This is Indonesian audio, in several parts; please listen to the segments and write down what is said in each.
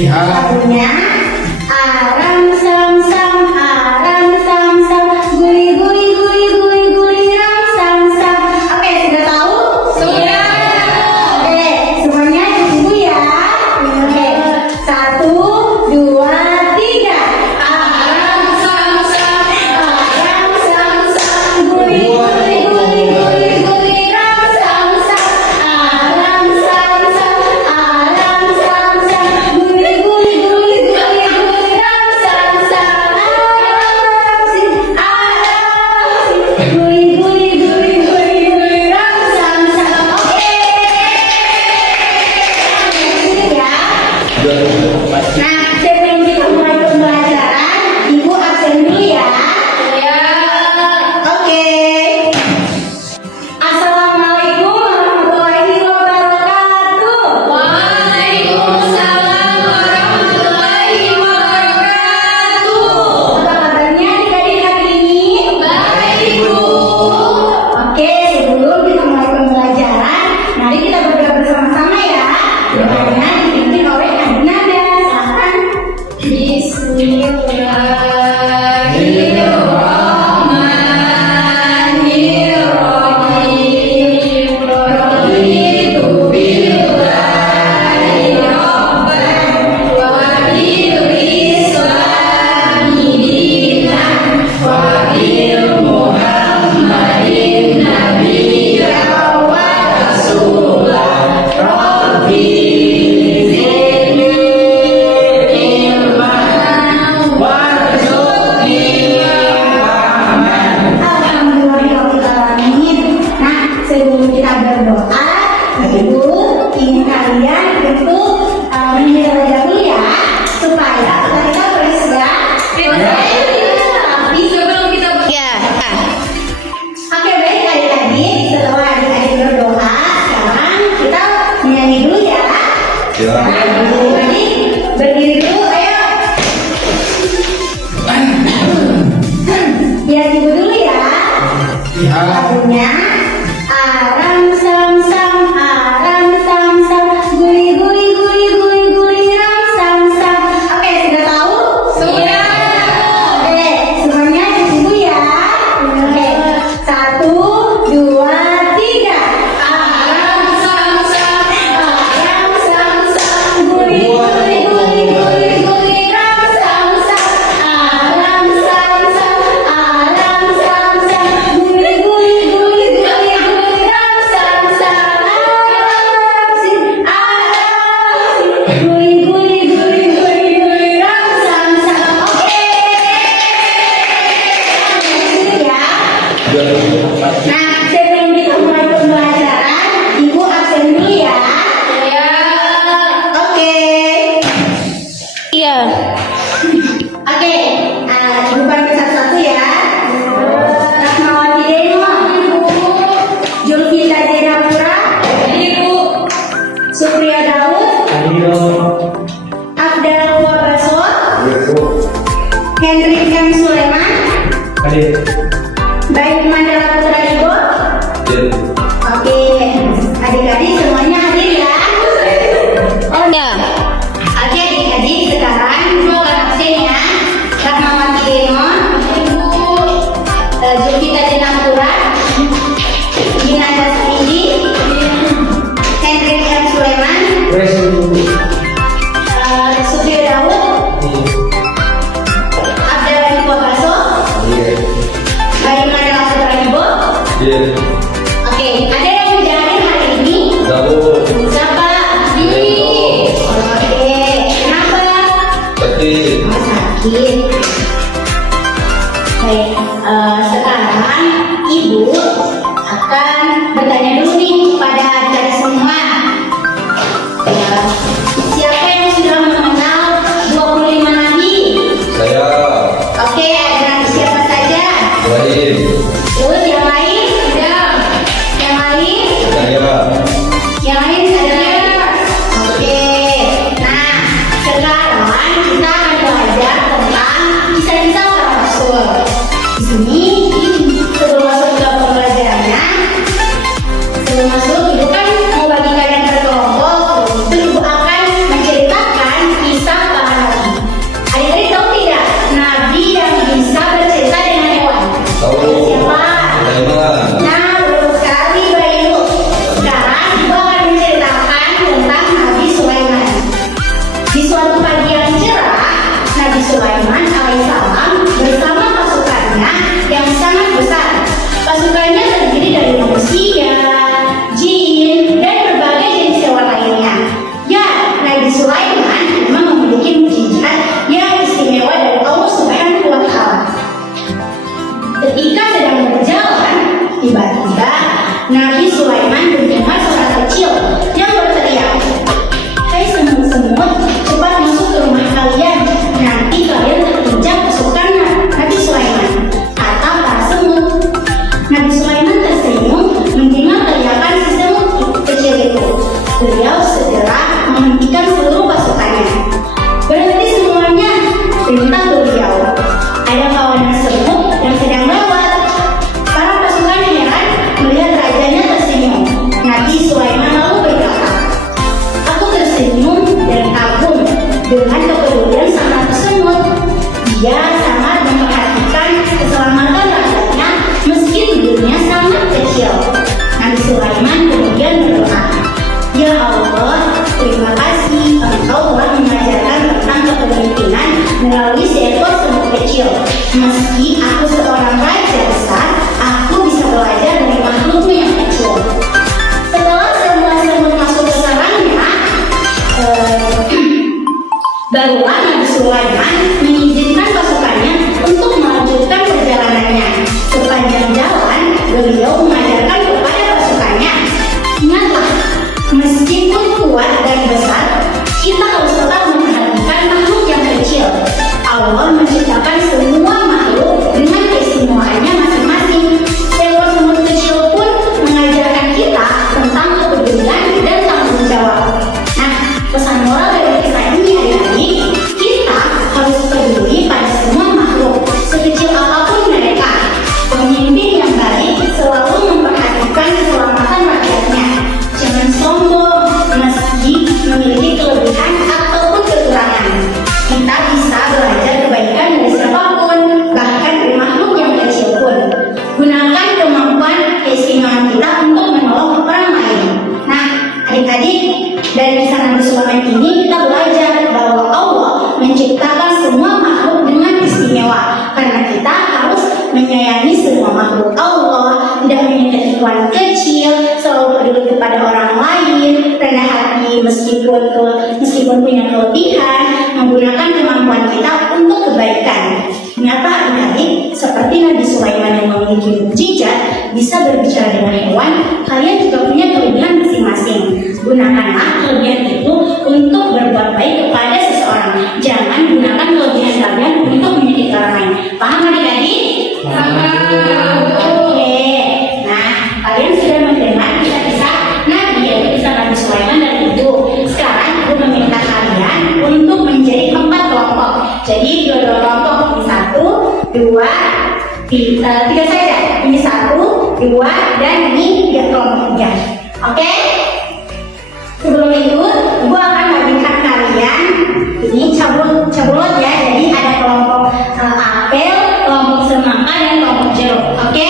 Lagunya aram sam sam, aram sam sam, guli guli guli guli guli ram sam sam. Oke, sudah tahu? Sudah. Oke, semuanya ibu ya. Oke, 1, 2, 3. Aram sam sam, aram sam sam, guli guli guli guli guli ram sam sam. Aram sam sam, aram sam sam, guli guli guli guli guli ram sam sam. Aram sih, guli guli guli guli guli ram sam sam. Oke. Ini ya. Nah, sebelum kita mulai pembelajaran, ibu absen dulu ya. Oke. Assalamualaikum warahmatullahi wabarakatuh. Waalaikumsalam warahmatullahi wabarakatuh. Apa kabarnya adik-adik hari ini? Baik, Bu. Oke, sebelum kita mulai pembelajaran, mari kita berdoa bersama-sama ya. Doanya dipimpin oleh Adik Nada. Silakan. Bismillahirrahmanirrahim. Raditu billahi rabban wa bil islami dinan wa bil Muhammadin nabiyyan wa rasulan. Rabbi zidni ilman warzuqni rahman. Alhamdulillahirrahmanirrahim. Nah, sebelum kita berdoa, ibu ingin kalian untuk menyerah dahulu ya, supaya kita beres ya. Tapi sebelum kita Oke, baik adik-adik, setelah adik-adik berdoa, sekarang kita menyanyi dulu ya. Adik-adik berdiri dulu, ayo. Lihat ibu dulu ya. Lagunya aram sam sam, aram sam sam, guli guli guli guli guli ram sam sam. Oke, sudah tahu? Sudah. Oke, semuanya ibu ya. Oke, 1, 2, 3. Aram sam sam, aram sam sam, guli guli guli guli guli ram sam sam. Aram sam sam, aram sam sam, guli guli guli guli guli ram sam sam. Aram sih, guli guli guli guli guli ram sam sam. Oke. Ini ya. Nah, sebelum kita mulai pembelajaran, ibu absen dulu ya. Oke. Oke, ibu panggil satu-satu ya. Rahmawati Deno, Julfita Jenapura, Supriya Daud, Abdal Wabaso, Hendrik M. Suleman, Baik Mandala Putra Ibu. Oke, adik-adik semuanya hadir ya. Oke, adik-adik sekarang ibu akan absen ya. Rahmawati Deno, Julfita Jenapura, Ginanda Sapindi, Hendrik M. Suleman, Supriya Daud, Abdal Wabaso, Sulaiman alaihissalam bersama pasukannya yang sangat besar. Pasukannya terdiri dari manusia, jin, dan berbagai jenis hewan lainnya. Ya, Nabi Sulaiman memang memiliki mukjizat yang istimewa dari Allah Subhanahu wa Ta'ala. Ketika sedang berjalan, tiba-tiba Nabi Sulaiman mendengar suara kecil yang berteriak, "Hai semut-semut, cepat masuk ke rumah kalian. Nanti kalian terinjak pasukan Nabi Sulaiman," kata para semut. Nabi Sulaiman tersenyum mendengar teriakan si semut kecil itu. Beliau segera menghentikan seluruh pasukannya. "Berhenti semuanya," perintah beliau. Ada kawanan semut yang sedang lewat. Para pasukan heran melihat rajanya tersenyum. Nabi Sulaiman lalu berkata, "Aku tersenyum dan kagum dengan kepedulian sang ratu semut. Dia sangat memperhatikan keselamatan rakyatnya meski tubuhnya sangat kecil." Nabi Sulaiman kemudian berdoa, "Ya Allah, terima kasih Engkau telah mengajarkan tentang kepemimpinan melalui seekor semut kecil. Meski aku seorang raja besar, aku bisa belajar dari makhlukmu yang kecil." Setelah semua semut masuk ke sarangnya, barulah Nabi Sulaiman mengizinkan pasukannya untuk melanjutkan perjalanannya. Sepanjang jalan, beliau mengajarkan kepada pasukannya, "Ingatlah, meskipun kuat dan besar, kita harus tetap memperhatikan makhluk yang kecil. Allah menciptakan semua makhluk dengan keistimewaannya masing-masing. Seekor semut kecil pun mengajarkan kita tentang kepedulian dan tanggung jawab." Nah, pesan moral dari kisah ini adik-adik, kita harus peduli pada semua makhluk, sekecil apapun mereka. Pemimpin yang baik selalu memperhatikan keselamatan rakyatnya. Jangan sombong meski memiliki kelebihan ataupun kekurangan. Kita bisa belajar kebaikan dari siapapun, bahkan dari makhluk yang kecil pun. Gunakan kemampuan keistimewaan kita untuk menolong orang lain. Nah, adik-adik, dari kisah Nabi Sulaiman ini kita belajar bahwa Allah menciptakan semua makhluk dengan istimewa. Karena kita harus menyayangi semua makhluk Allah, tidak memiliki kekuatan kecil, selalu peduli kepada orang lain, rendah hati meskipun punya kelebihan, menggunakan kemampuan kita untuk kebaikan. Ternyata adik-adik, seperti Nabi Sulaiman yang memiliki mukjizat, bisa berbicara dengan hewan, kalian juga punya kelebihan masing-masing. Gunakanlah kelebihan itu untuk berbuat baik kepada seseorang. Jangan gunakan kelebihan kalian untuk menyakiti orang lain. Paham adik-adik? Oke. Nah, kalian sudah mendengar kisah-kisah Nabi, yaitu kisah Nabi Sulaiman dan Ibu. Sekarang aku meminta kalian untuk menjadi 4 kelompok. Jadi 2 kelompok, ini 1, 2, 3 saja. Ini 1, 2, dan ini 3 kelompok 3. Oke? Sebelum itu, Ibu akan bagikan kalian ini cabulot ya. Jadi ada kelompok apel, kelompok semangka, dan kelompok jeruk. Oke?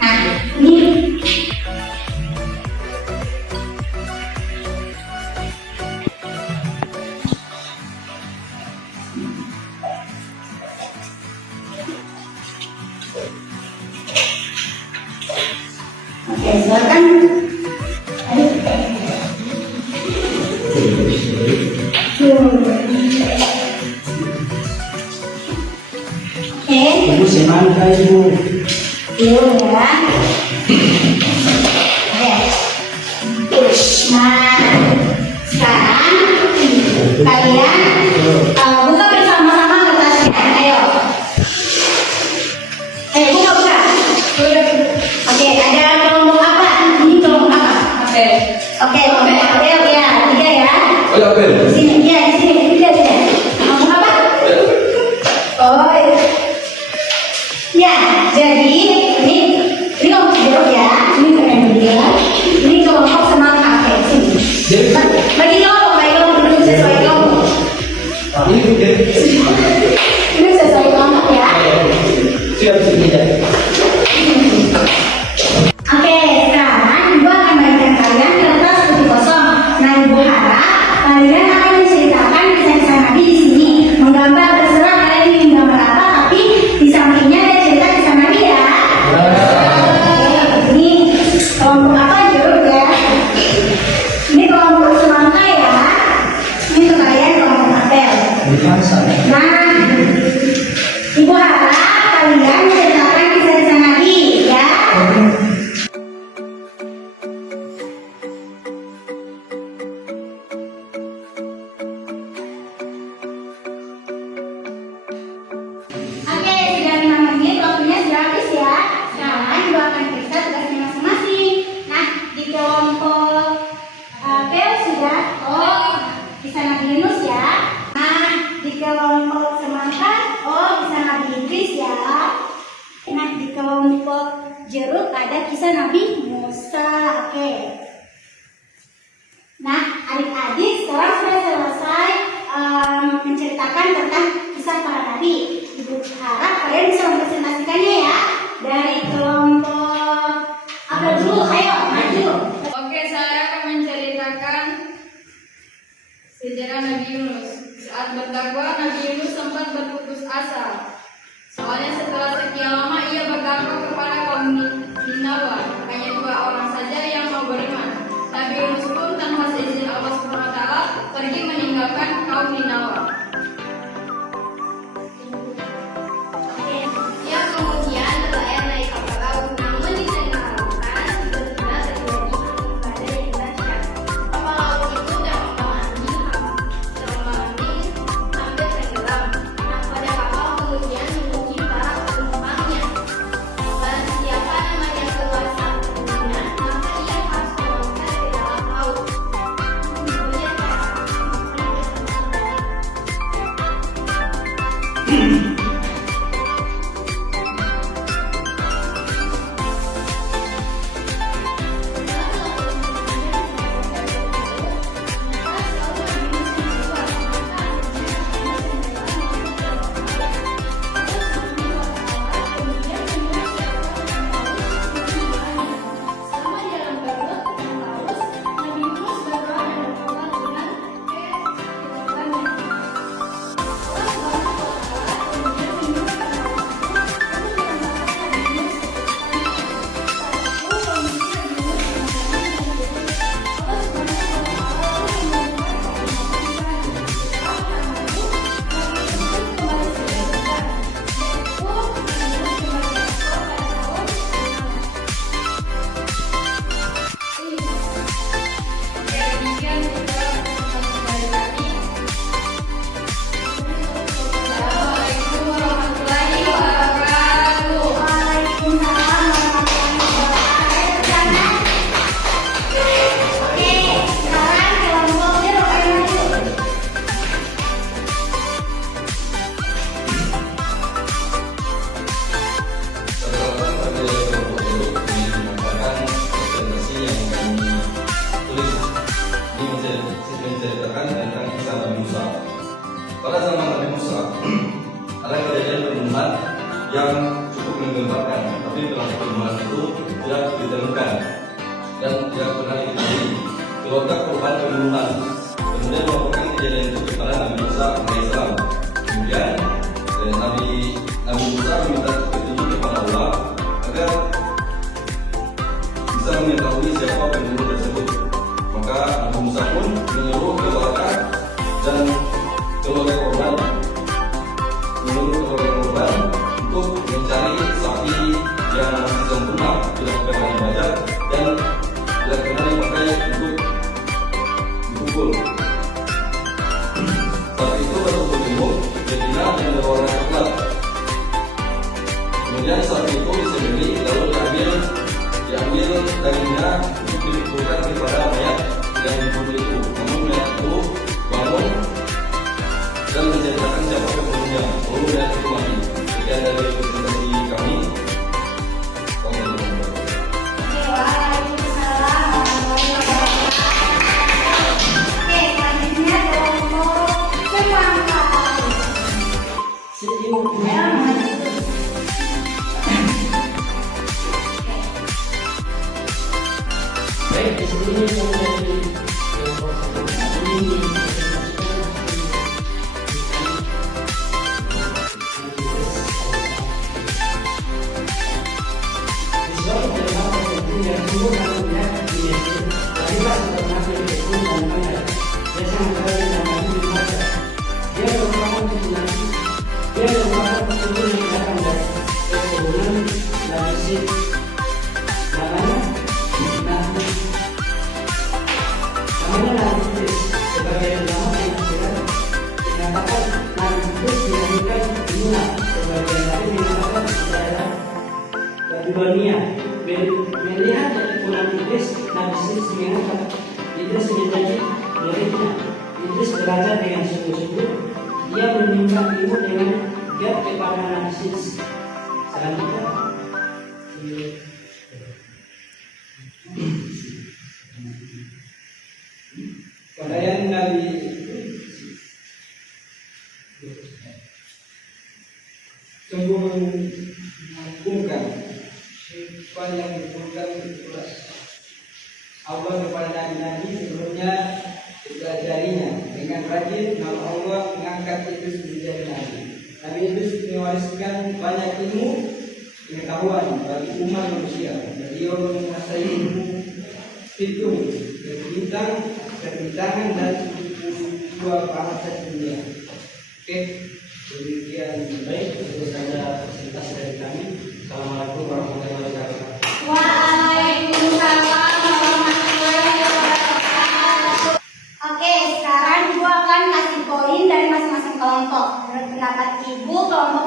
Nah, ini oke, silakan. Ibu semangka Ibu. Iya ya. Oke. Nah, sekarang kalian buka bersama-sama kertasnya. Ayo. Buka. Oke, ada kelompok apa? Ini kelompok apa? Oke, kelompok apel ya. 3 ya. Apel. Di sini, ya di sini. 3. Kelompok apa? Oh, ya. Jadi ini kelompok jeruk ya. Ini keren juga. Ini kelompok semangka. Oke, sini. Bagi kelompok dulu sesuai kelompok. Ini sesuai kelompok ya. Siap. Oke, sekarang Ibu akan bagikan kalian kertas putih kosong. Nah, Ibu harap kalian akan menceritakan Nah, Ibu harap kalian menceritakan kisah-kisah Nabi ya. Oke, sudah 5 menit, waktunya sudah habis ya. Sekarang Ibu akan periksa tugasnya masing-masing. Nah, di kelompok B sudah. Oh, kisah Nabi Yunus ya. Nah, di kelompok semangka, oh kisah Nabi Idris ya. Nah, di kelompok jeruk ada kisah Nabi Musa. Oke. Nah, adik-adik sekarang sudah selesai menceritakan tentang kisah para nabi. Ibu harap kalian bisa mempresentasikannya ya. Dari kelompok apa dulu? Ayo maju. Oke, saya akan menceritakan sejarah Nabi Yunus. Saat berdakwah, Nabi Yunus sempat berputus asa. Soalnya setelah sekian lama ia berdakwah kepada kaum Ninawa, hanya 2 orang saja yang mau beriman. Nabi Yunus pun tanpa seizin Allah SWT pergi meninggalkan kaum Ninawa. Ia kemudian berlayar naik kapal laut, namun di tengah lautan tiba-tiba terjadi badai yang dahsyat. Kapal laut itu hampir tenggelam. Nah, pada kapal kemudian mengunci para penumpangnya. Barang siapa namanya keluar saat kemudian, maka ia harus melompat ke dalam laut. Kemudian selama di dalam perut yang haus, Nabi Yunus berdoa dan berdoa dengan kehidupannya. Allah SWT kemudian menurunkan Assalamualaikum warahmatullahi wabarakatuh. Waalaikumsalam warahmatullahi wabarakatuh. Oke, sekarang kelompok jeruk ayo maju. Perkenalkan pada kelompok jeruk ini merupakan presentasi yang kami tulis. Ini menceritakan tentang kisah Nabi Musa. Pada zaman Nabi Musa, ada kejadian penemuan yang cukup menggemparkan, tapi telah penemuan itu tidak ditemukan dan tidak pernah diketahui keluarga korban pembunuhan. Kemudian melaporkan kejadian itu kepada Nabi Musa alaihissalam. Kemudian Nabi Musa meminta petunjuk kepada Allah agar bisa mengetahui siapa pembunuh tersebut. Maka Nabi Musa pun menyuruh keluarga dan keluarga korban untuk mencari sapi yang masih sempurna, tidak pernah dibajak dan tidak pernah dipakai untuk dipukul. Sapi itu bertubuh gemuk, betina dan berwarna coklat. Kemudian sapi itu disembelih lalu diambil dagingnya untuk dipukulkan kepada mayat yang dibunuh itu. Namun mayat itu bangun dan menceritakan siapa pembunuhnya. Lalu mayat itu mati. Sekian dari presentasi kami. Oke, waalaikumsalam warahmatullahi wabarakatuh. Oke, selanjutnya kelompok semangka. Ayo maju. Baik, di sini saya menjadi dunia. Melihat kepulan Idris, Nabi Idris mengangkat. Idris menjadi muridnya. Idris belajar dengan sungguh-sungguh. Dia meminta ilmu dengan giat kepada Nabi Idris. Selanjutnya, Kemudian Nabi sungguh mengagungkan banyak dibutuhkan Allah kepada nabi-nabi sebelumnya dipelajarinya dengan rajin nama Allah mengangkat itu menjadi nabi. Nabi itu mewariskan banyak ilmu pengetahuan bagi umat manusia. Beliau menguasai ilmu hitung, terbintangan dan dua bahasa dunia. Oke, demikian baik. Itu saja presentasi dari kami. Assalamualaikum warahmatullahi wabarakatuh. Waalaikumsalam warahmatullahi wabarakatuh. Oke, sekarang Ibu akan kasih poin dari masing-masing kelompok. Menurut pendapat Ibu, kelompok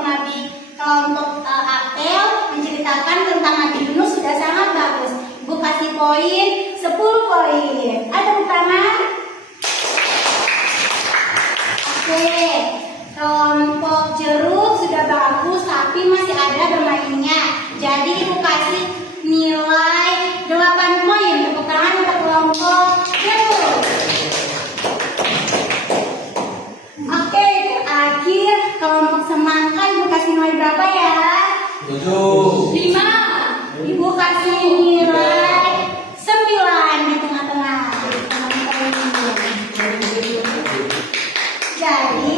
Apel menceritakan tentang Nabi Yunus sudah sangat bagus. Ibu kasih poin 10 poin. Ada pertama? Oke, kelompok Jeruk sudah bagus tapi masih ada bermainnya. Jadi Ibu kasih nilai 8 poin. Tepuk tangan untuk kelompok Jeruk. Oke, terakhir kelompok Semangka Ibu kasih nilai berapa ya? 7. 5. Ibu kasih nilai 9 di tengah-tengah. Jadi